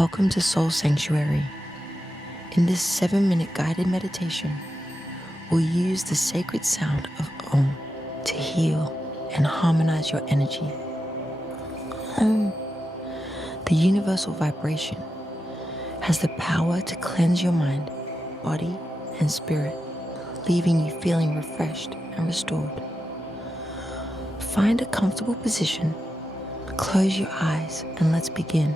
Welcome to Soul Sanctuary. In this 7-minute guided meditation, we'll use the sacred sound of Om to heal and harmonize your energy. Om, the universal vibration, has the power to cleanse your mind, body, and spirit, leaving you feeling refreshed and restored. Find a comfortable position, close your eyes, and let's begin.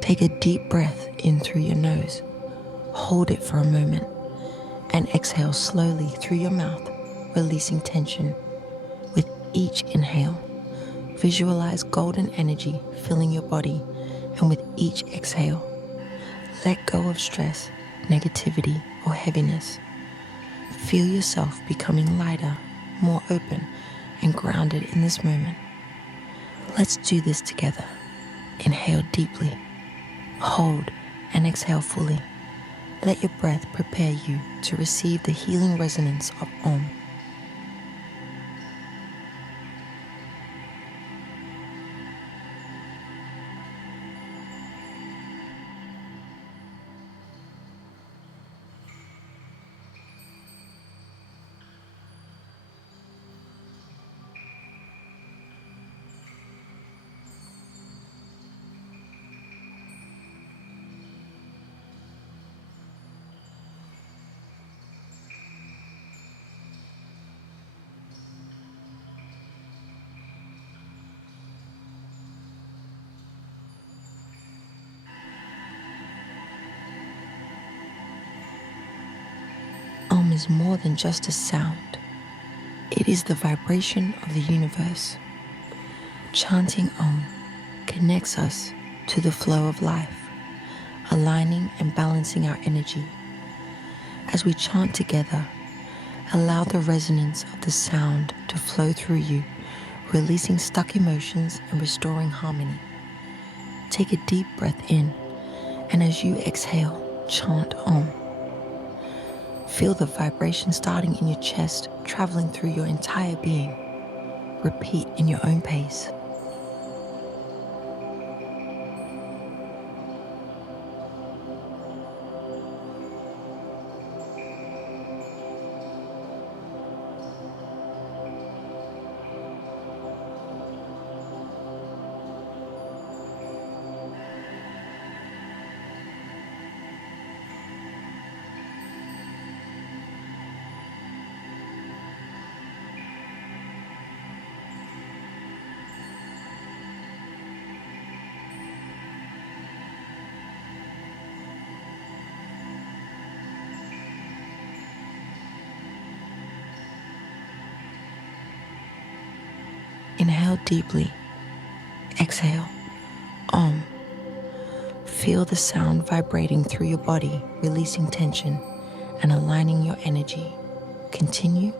Take a deep breath in through your nose, hold it for a moment, and exhale slowly through your mouth, releasing tension. With each inhale, visualize golden energy filling your body, and with each exhale, let go of stress, negativity, or heaviness. Feel yourself becoming lighter, more open, and grounded in this moment. Let's do this together. Inhale deeply, hold, and exhale fully. Let your breath prepare you to receive the healing resonance of Om. Om is more than just a sound. It is the vibration of the universe. Chanting Om connects us to the flow of life, aligning and balancing our energy. As we chant together, allow the resonance of the sound to flow through you, releasing stuck emotions and restoring harmony. Take a deep breath in, and as you exhale, chant Om. Feel the vibration starting in your chest, traveling through your entire being. Repeat in your own pace. Inhale deeply. Exhale. Om. Feel the sound vibrating through your body, releasing tension and aligning your energy. Continue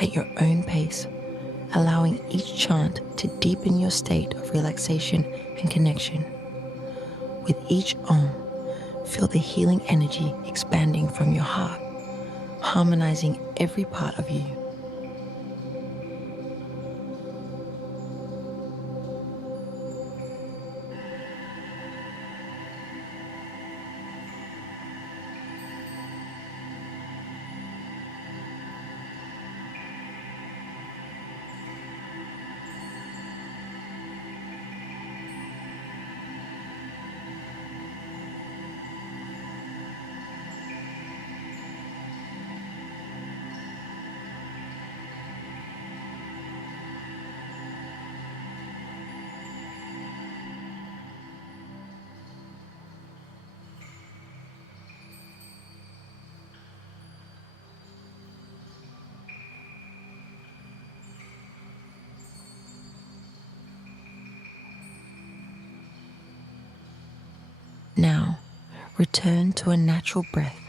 at your own pace, allowing each chant to deepen your state of relaxation and connection. With each Om, feel the healing energy expanding from your heart, harmonizing every part of you. Now, return to a natural breath.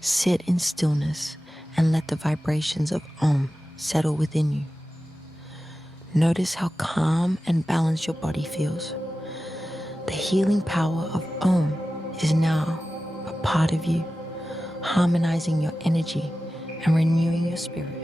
Sit in stillness and let the vibrations of Om settle within you. Notice how calm and balanced your body feels. The healing power of Om is now a part of you, harmonizing your energy and renewing your spirit.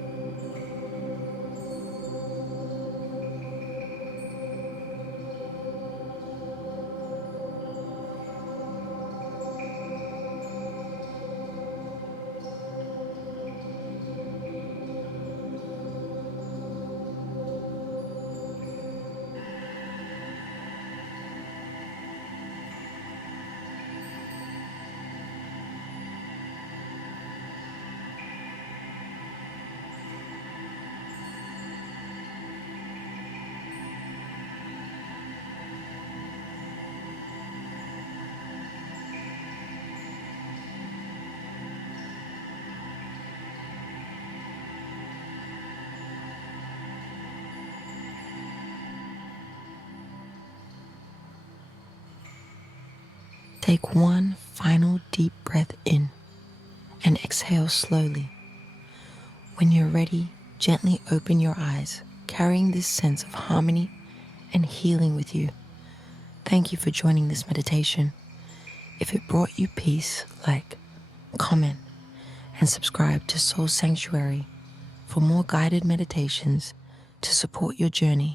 Take one final deep breath in and exhale slowly. When you're ready, gently open your eyes, carrying this sense of harmony and healing with you. Thank you for joining this meditation. If it brought you peace, like, comment, and subscribe to Soul Sanctuary for more guided meditations to support your journey.